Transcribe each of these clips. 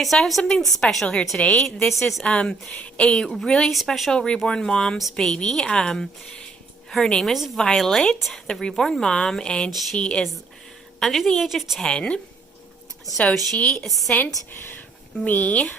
guys, so I have something special here today. This is a really special reborn mom's baby. Her name is Violet, the reborn mom, and she is under the age of 10. So she sent me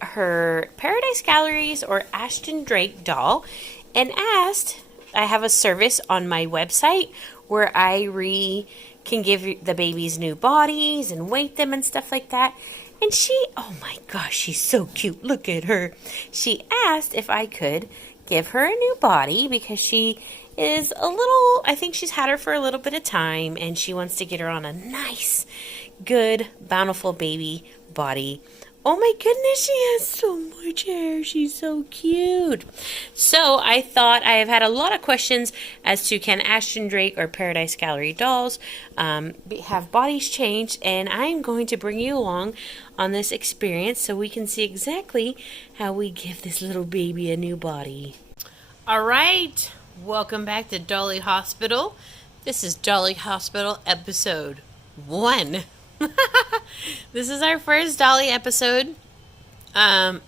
her Paradise Galleries or Ashton Drake doll and asked, I have a service on my website where I can give the babies new bodies and weight them and stuff like that. And she, oh my gosh, she's so cute. Look at her. She asked if I could give her a new body because she is a little, I think she's had her for a little bit of time and she wants to get her on a nice, good, bountiful baby body. Oh my goodness, she has so much hair. She's so cute. So I thought, I have had a lot of questions as to can Ashton Drake or Paradise Gallery dolls have bodies changed, and I'm going to bring you along on this experience so we can see exactly how we give this little baby a new body. All right, welcome back to Dolly Hospital. This is Dolly Hospital episode 1. This is our first Dolly episode. I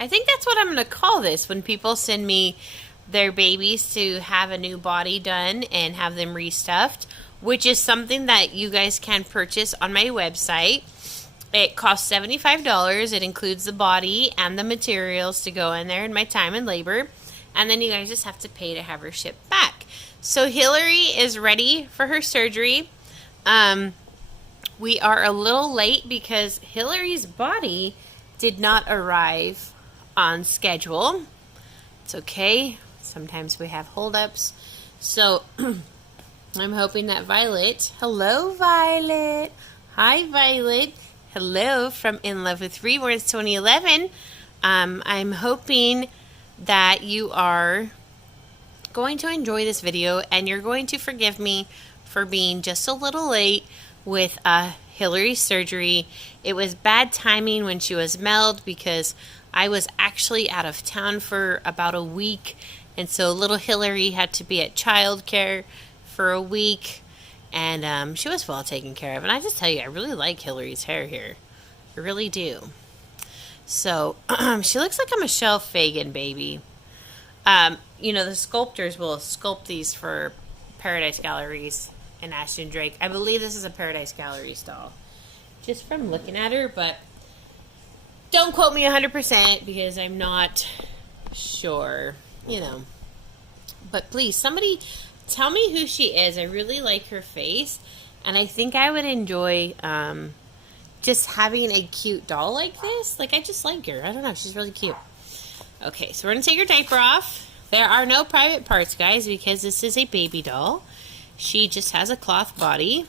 think that's what I'm going to call this when people send me their babies to have a new body done and have them restuffed, which is something that you guys can purchase on my website. It costs $75. It includes the body and the materials to go in there and my time and labor. And then you guys just have to pay to have her shipped back. So Hillary is ready for her surgery. We are a little late because Hillary's body did not arrive on schedule. It's okay. Sometimes we have holdups. So I'm hoping that Violet, hello Violet. Hi Violet. Hello from In Love with Reborns 2011. I'm hoping that you are going to enjoy this video and you're going to forgive me for being just a little late with Hillary's surgery. It was bad timing when she was mailed because I was actually out of town for about a week, and so little Hillary had to be at childcare for a week, and she was well taken care of. And I just tell you, I really like Hillary's hair here. I really do. So she looks like a Michelle Fagan baby. You know, the sculptors will sculpt these for Paradise Galleries and Ashton Drake. I believe this is a Paradise Galleries doll, just from looking at her, but don't quote me 100% because I'm not sure, you know. But please, somebody tell me who she is. I really like her face, and I think I would enjoy just having a cute doll like this. Like, I just like her. I don't know. She's really cute. Okay, so we're going to take her diaper off. There are no private parts, guys, because this is a baby doll. She just has a cloth body.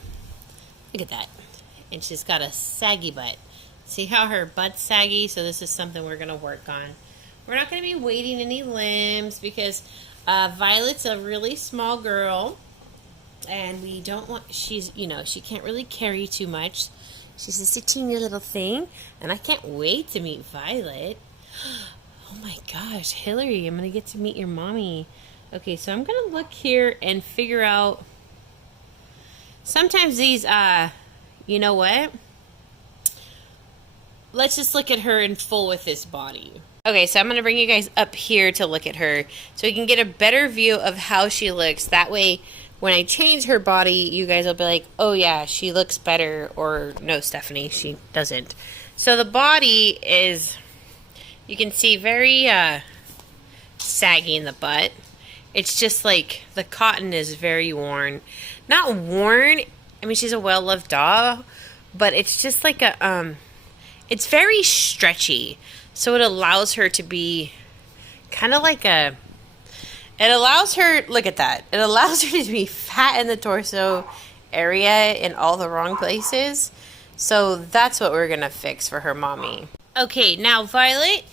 Look at that. And she's got a saggy butt. See how her butt's saggy? So this is something we're going to work on. We're not going to be weighting any limbs because Violet's a really small girl. And we don't want, she's, you know, she can't really carry too much. She's just a teeny little thing. And I can't wait to meet Violet. Oh my gosh, Hillary, I'm going to get to meet your mommy. Okay, so I'm going to look here and figure out. Sometimes these, you know what? Let's just look at her in full with this body. Okay, so I'm going to bring you guys up here to look at her so we can get a better view of how she looks. That way, when I change her body, you guys will be like, oh yeah, she looks better, or no, Stephanie, she doesn't. So the body is, you can see, very saggy in the butt. It's just like the cotton is very worn. Not worn, I mean, she's a well-loved dog, but it's just like a, it's very stretchy. So it allows her to be kind of like a, it allows her, look at that. It allows her to be fat in the torso area in all the wrong places. So that's what we're going to fix for her mommy. Okay, now Violet,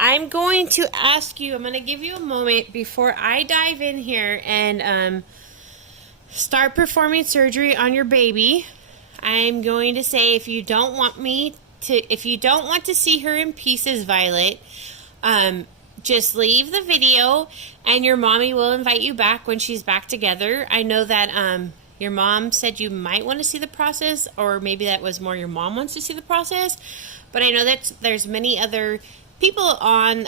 I'm going to ask you, I'm going to give you a moment before I dive in here and start performing surgery on your baby. I'm going to say if you don't want to see her in pieces, Violet, just leave the video and your mommy will invite you back when she's back together. I know that your mom said you might want to see the process, or maybe that was more your mom wants to see the process. but I know that there's many other people on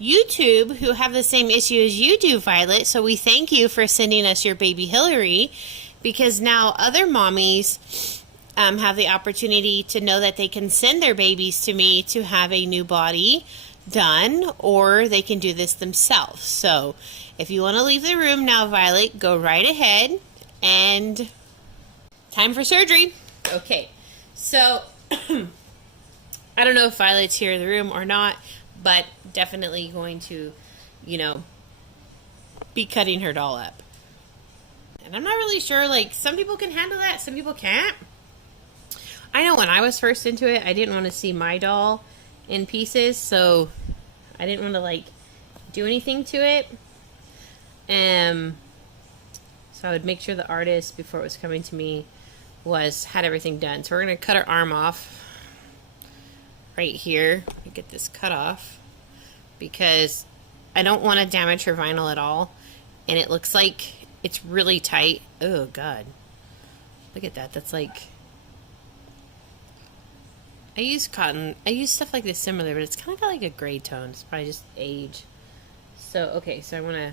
YouTube who have the same issue as you do, Violet. So we thank you for sending us your baby Hillary, because now other mommies have the opportunity to know that they can send their babies to me to have a new body done, or they can do this themselves. So if you want to leave the room now, Violet, go right ahead, and time for surgery. Okay, so I don't know if Violet's here in the room or not, but definitely going to, be cutting her doll up. And I'm not really sure, like, some people can handle that, some people can't. I know when I was first into it, I didn't want to see my doll in pieces, so I didn't want to, like, do anything to it. So I would make sure the artist, before it was coming to me, had everything done. So we're going to cut her arm off right here. Get this cut off because I don't want to damage her vinyl at all. And it looks like it's really tight. Oh, God. Look at that. That's like... I use cotton. I use stuff like this similar, but it's kind of got like a gray tone. It's probably just age. So, okay, so I want to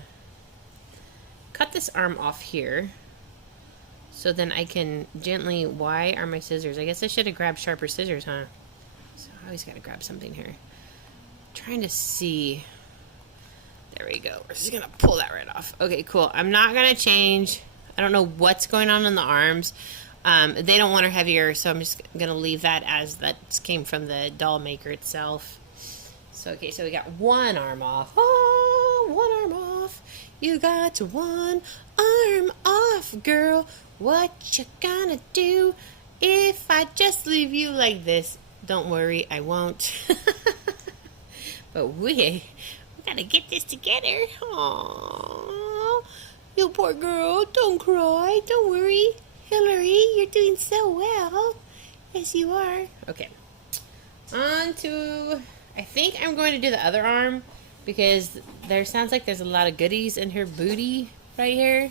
cut this arm off here. So then I can gently... Why are my scissors? I guess I should have grabbed sharper scissors, huh? So I always got to grab something here. I'm trying to see... There we go. We're just going to pull that right off. Okay, cool. I'm not going to change. I don't know what's going on in the arms. They don't want her heavier, so I'm just going to leave that as that came from the doll maker itself. So, okay, so we got one arm off. Oh, one arm off. You got one arm off, girl. What you gonna do if I just leave you like this? Don't worry, I won't. But we gotta get this together. Aww, you poor girl. Don't cry. Don't worry. Hillary, you're doing so well. Yes, you are. Okay. On to... I think I'm going to do the other arm because there sounds like there's a lot of goodies in her booty right here.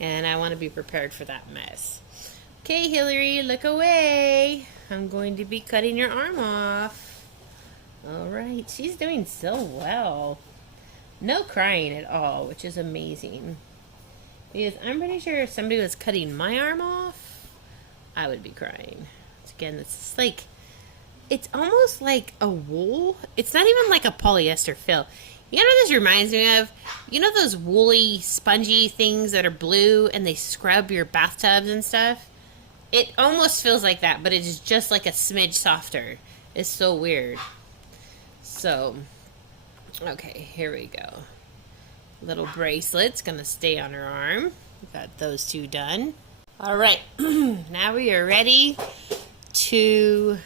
And I want to be prepared for that mess. Okay, Hillary, look away. I'm going to be cutting your arm off. Alright, she's doing so well. No crying at all, which is amazing. Because I'm pretty sure if somebody was cutting my arm off, I would be crying. Again, it's like, it's almost like a wool. It's not even like a polyester fill. You know what this reminds me of? You know those woolly, spongy things that are blue and they scrub your bathtubs and stuff? It almost feels like that, but it is just like a smidge softer. It's so weird. So, okay, here we go. Little bracelet's gonna stay on her arm. We got those two done. All right, now we are ready to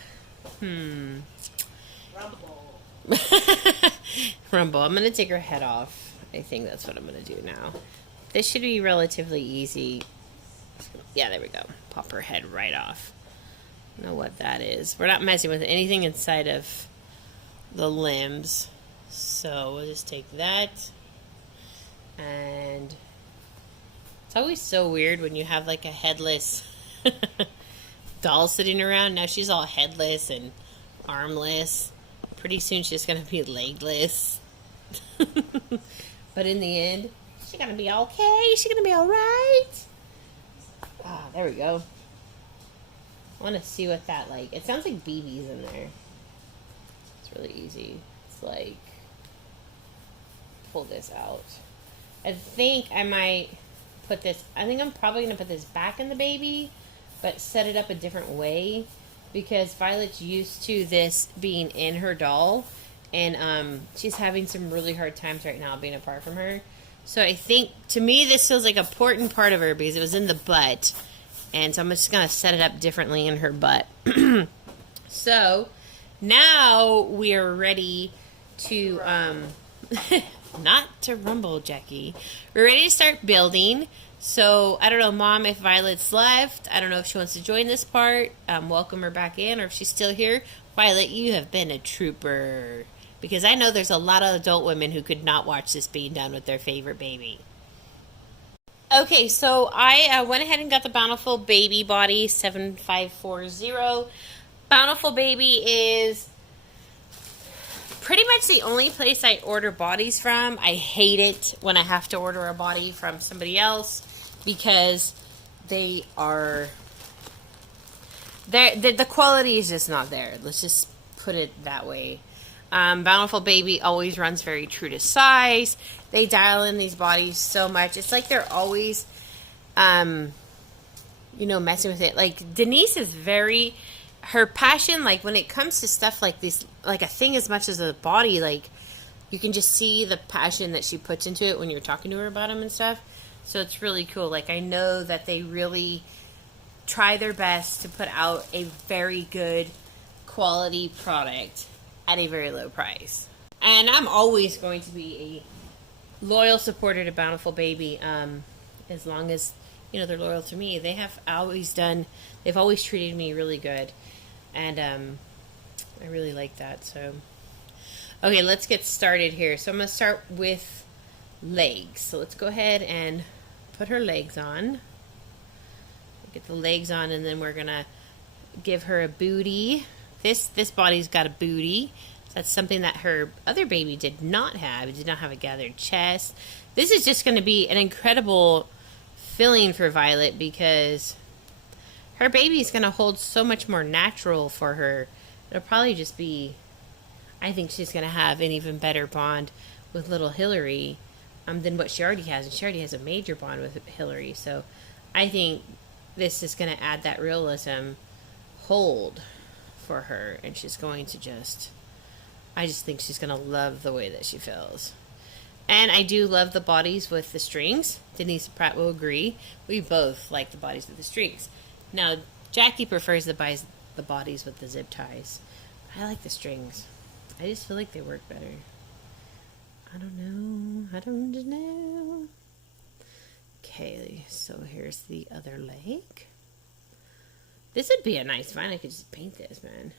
rumble. I'm gonna take her head off. I think that's what I'm gonna do now. This should be relatively easy. Yeah, there we go. Pop her head right off. I don't know what that is. We're not messing with anything inside of the limbs, so we'll just take that. And it's always so weird when you have like a headless doll sitting around. Now she's all headless and armless. Pretty soon she's gonna be legless. But in the end, she's gonna be okay. She's gonna be alright. Ah, there we go. I want to see what that like. It sounds like BB's in there. It's really easy. It's like, pull this out. I think I might put this, I think I'm probably going to put this back in the baby, but set it up a different way, because Violet's used to this being in her doll, and she's having some really hard times right now being apart from her. So I think, to me, this feels like an important part of her, because it was in the butt, and so I'm just going to set it up differently in her butt. So, now we are ready to, not to rumble, Jackie. We're ready to start building. So, I don't know, Mom, if Violet's left. I don't know if she wants to join this part. Welcome her back in, or if she's still here. Violet, you have been a trooper. Because I know there's a lot of adult women who could not watch this being done with their favorite baby. Okay, so I went ahead and got the Bountiful Baby Body 7540. Bountiful Baby is pretty much the only place I order bodies from. I hate it when I have to order a body from somebody else because they are... the quality is just not there. Let's just put it that way. Bountiful Baby always runs very true to size. They dial in these bodies so much. It's like they're always, messing with it. Like, Denise is very... Her passion, like, when it comes to stuff like this, like a thing as much as a body, like, you can just see the passion that she puts into it when you're talking to her about them and stuff. So it's really cool. Like, I know that they really try their best to put out a very good quality product at a very low price. And I'm always going to be a loyal supporter to Bountiful Baby, as long as, they're loyal to me. They've always treated me really good. And I really like that. So, okay, let's get started here. So I'm going to start with legs. So let's go ahead and put her legs on. Get the legs on, and then we're going to give her a booty. This body's got a booty. That's something that her other baby did not have. It did not have a gathered chest. This is just going to be an incredible filling for Violet because her baby is going to hold so much more natural for her. It'll probably just be... I think she's going to have an even better bond with little Hillary than what she already has. And she already has a major bond with Hillary. So I think this is going to add that realism hold for her. And she's going to I just think she's going to love the way that she feels. And I do love the bodies with the strings. Denise Pratt will agree. We both like the bodies with the strings. Now, Jackie prefers the bodies with the zip ties. I like the strings. I just feel like they work better. I don't know. Okay, so here's the other leg. This would be a nice find. I could just paint this, man.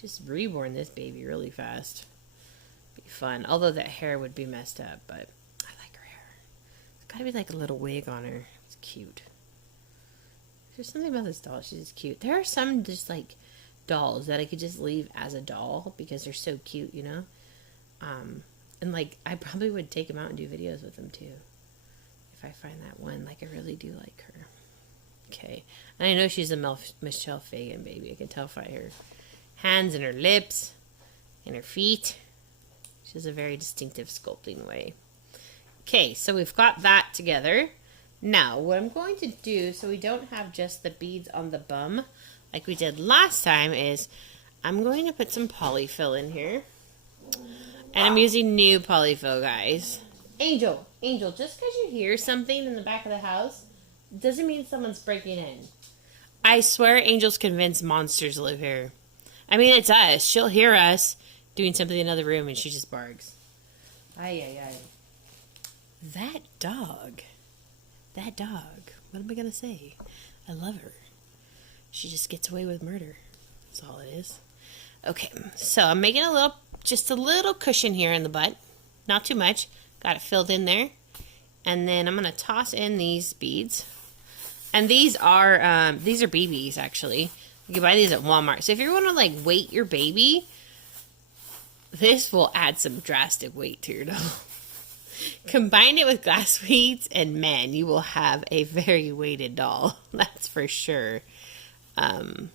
Just reborn this baby really fast. Be fun. Although that hair would be messed up, but I like her hair. It's gotta be like a little wig on her. It's cute. There's something about this doll. She's just cute. There are some just like dolls that I could just leave as a doll because they're so cute, and like I probably would take them out and do videos with them too. If I find that one, like I really do like her. Okay. And I know she's a Michelle Fagan baby. I can tell by her hands and her lips and her feet. She has a very distinctive sculpting way. Okay, so we've got that together. Now, what I'm going to do, so we don't have just the beads on the bum, like we did last time, is I'm going to put some polyfill in here. And I'm using new polyfill, guys. Angel, just because you hear something in the back of the house, doesn't mean someone's breaking in. I swear Angel's convinced monsters live here. I mean, it's us. She'll hear us doing something in another room and she just barks. Ay. That dog. What am I going to say? I love her. She just gets away with murder. That's all it is. Okay, so I'm making just a little cushion here in the butt. Not too much. Got it filled in there. And then I'm going to toss in these beads. And these are BBs, actually. You can buy these at Walmart. So if you want to, like, weight your baby, this will add some drastic weight to your doll. Combine it with glass beads, and man, you will have a very weighted doll. That's for sure. I'm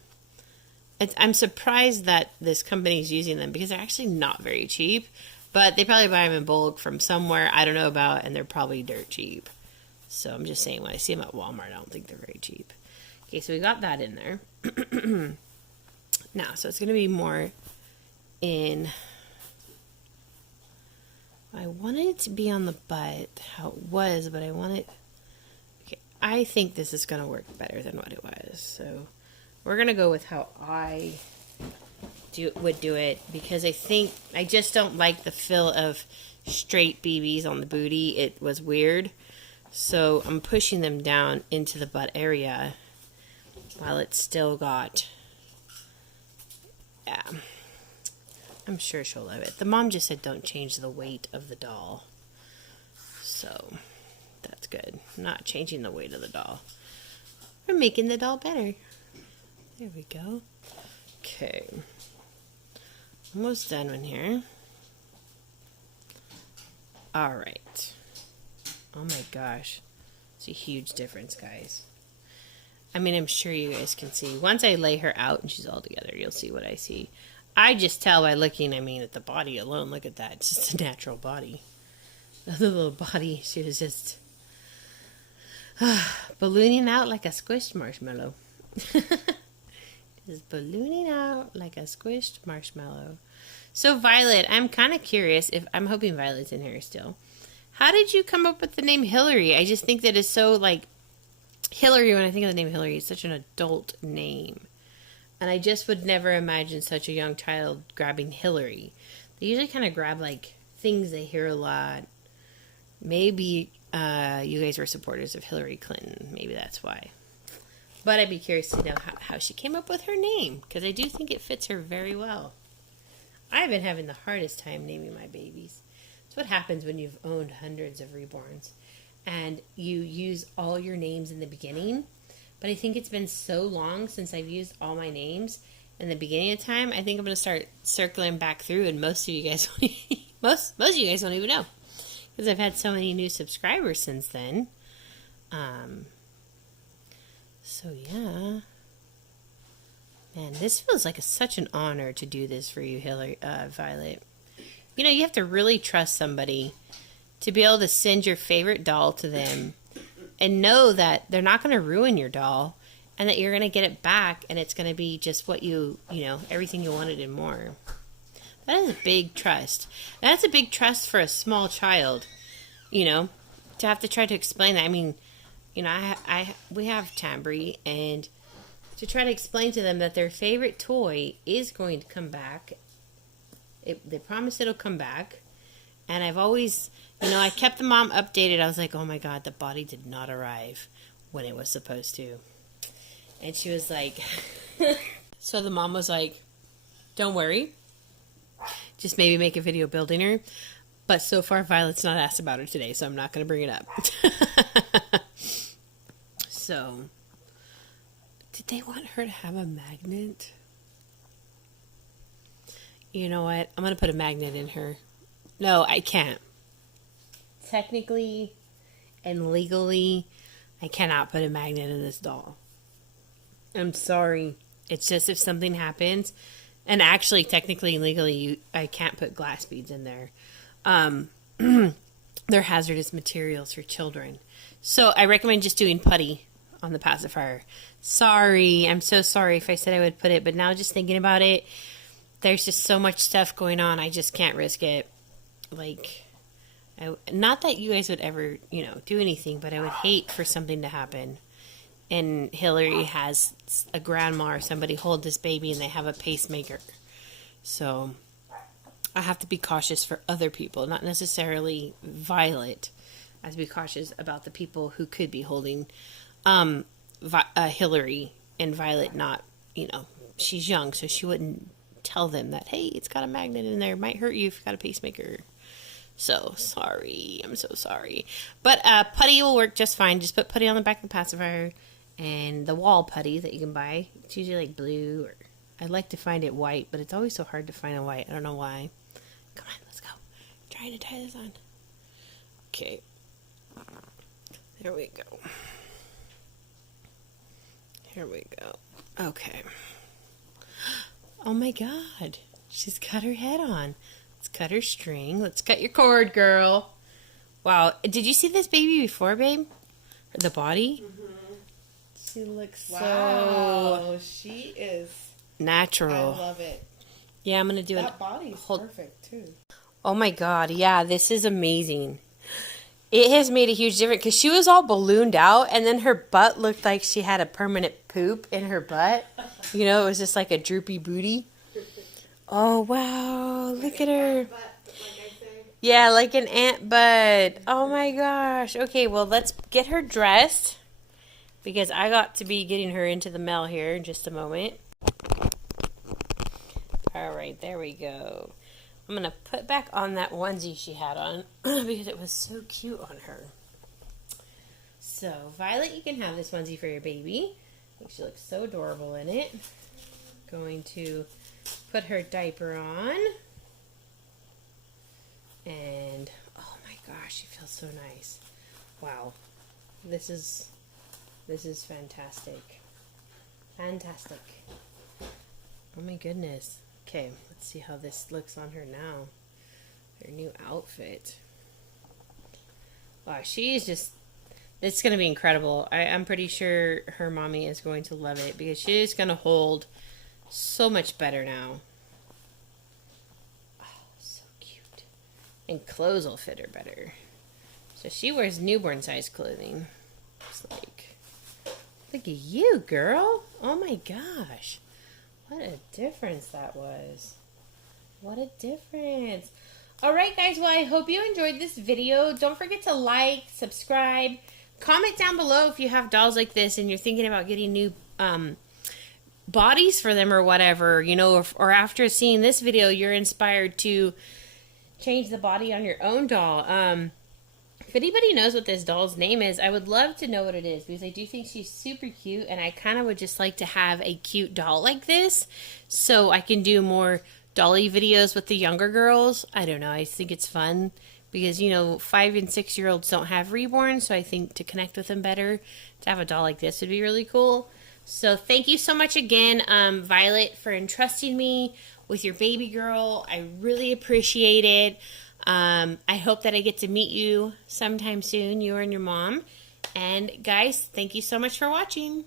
surprised that this company is using them because they're actually not very cheap. But they probably buy them in bulk from somewhere I don't know about, and they're probably dirt cheap. So I'm just saying, when I see them at Walmart, I don't think they're very cheap. Okay, so we got that in there. Now, so it's going to be more in... I wanted it to be on the butt, how it was, but I want it... Okay, I think this is going to work better than what it was. So we're going to go with how I would do it, because I just don't like the feel of straight BBs on the booty. It was weird. So I'm pushing them down into the butt area while it's still got... Yeah. I'm sure she'll love it. The mom just said don't change the weight of the doll. So, that's good. I'm not changing the weight of the doll. We're making the doll better. There we go. Okay. Almost done in here. All right. Oh my gosh. It's a huge difference, guys. I mean, I'm sure you guys can see. Once I lay her out and she's all together, you'll see what I see. I just tell by looking, at the body alone. Look at that. It's just a natural body. The little body, she was just ballooning out like a squished marshmallow. Just ballooning out like a squished marshmallow. So, Violet, I'm kind of curious I'm hoping Violet's in here still. How did you come up with the name Hillary? I just think that it's so, like, Hillary, when I think of the name Hillary, it's such an adult name. And I just would never imagine such a young child grabbing Hillary. They usually kind of grab, like, things they hear a lot. Maybe you guys were supporters of Hillary Clinton. Maybe that's why. But I'd be curious to know how she came up with her name, because I do think it fits her very well. I've been having the hardest time naming my babies. It's what happens when you've owned hundreds of reborns and you use all your names in the beginning. But I think it's been so long since I've used all my names in the beginning of time. I think I'm going to start circling back through, and most of you guys most of you guys won't even know, because I've had so many new subscribers since then. So yeah, man, this feels like such an honor to do this for you, Violet. You know, you have to really trust somebody to be able to send your favorite doll to them and know that they're not going to ruin your doll, and that you're going to get it back, and it's going to be just what everything you wanted and more. That is a big trust. That's a big trust for a small child, to have to try to explain that. I mean, we have Tambry, and to try to explain to them that their favorite toy is going to come back. They promise it'll come back. And I've always, I kept the mom updated. I was like, oh my God, the body did not arrive when it was supposed to. And she was like, so the mom was like, don't worry. Just maybe make a video building her. But so far, Violet's not asked about her today, so I'm not going to bring it up. So, did they want her to have a magnet? You know what? I'm going to put a magnet in her. No, I can't. Technically and legally, I cannot put a magnet in this doll. I'm sorry. It's just if something happens, and actually, technically and legally, I can't put glass beads in there. They're hazardous materials for children. So I recommend just doing putty on the pacifier. Sorry. I'm so sorry if I said I would put it, but now just thinking about it, there's just so much stuff going on. I just can't risk it. Like, not that you guys would ever, do anything, but I would hate for something to happen. And Hillary has a grandma or somebody hold this baby and they have a pacemaker. So I have to be cautious for other people, not necessarily Violet. I have to be cautious about the people who could be holding Hillary, and Violet not, she's young, so she wouldn't tell them that, hey, it's got a magnet in there. It might hurt you if you've got a pacemaker. So sorry. I'm so sorry. But putty will work just fine. Just put putty on the back of the pacifier, and the wall putty that you can buy. It's usually like blue, or I'd like to find it white, but it's always so hard to find a white. I don't know why. Come on, let's go. I'm trying to tie this on. Okay. There we go. Here we go. Okay. Oh my God. She's got her head on. Let's cut her string. Let's cut your cord, girl. Wow. Did you see this baby before, babe? The body? Mm-hmm. She looks so... she is... natural. I love it. Yeah, I'm going to do it. That body's perfect, too. Oh my God. Yeah, this is amazing. It has made a huge difference, because she was all ballooned out, and then her butt looked like she had a permanent poop in her butt. It was just like a droopy booty. Oh, wow. Look at her. Yeah, like an ant butt. Oh, my gosh. Okay, well, let's get her dressed, because I got to be getting her into the mail here in just a moment. All right, there we go. I'm going to put back on that onesie she had on because it was so cute on her. So, Violet, you can have this onesie for your baby. I think she looks so adorable in it. going to put her diaper on. And, oh my gosh, she feels so nice. Wow. This is fantastic. Fantastic. Oh my goodness. Okay, let's see how this looks on her now. Her new outfit. Wow, she's just, it's going to be incredible. I'm pretty sure her mommy is going to love it because she's going to hold so much better now. Oh, so cute. And clothes will fit her better. So she wears newborn size clothing. It's like, look at you, girl. Oh my gosh. What a difference that was. What a difference. Alright guys, well I hope you enjoyed this video. Don't forget to like, subscribe, comment down below if you have dolls like this and you're thinking about getting new bodies for them or whatever, you know, or after seeing this video you're inspired to change the body on your own doll. If anybody knows what this doll's name is, I would love to know what it is because I do think she's super cute and I kind of would just like to have a cute doll like this so I can do more Dolly videos with the younger girls. I don't know. I think it's fun because, you know, 5 and 6 year olds don't have reborn, so I think to connect with them better, to have a doll like this would be really cool. So thank you so much again, Violet, for entrusting me with your baby girl. I really appreciate it. I hope that I get to meet you sometime soon, you and your mom. And guys, thank you so much for watching.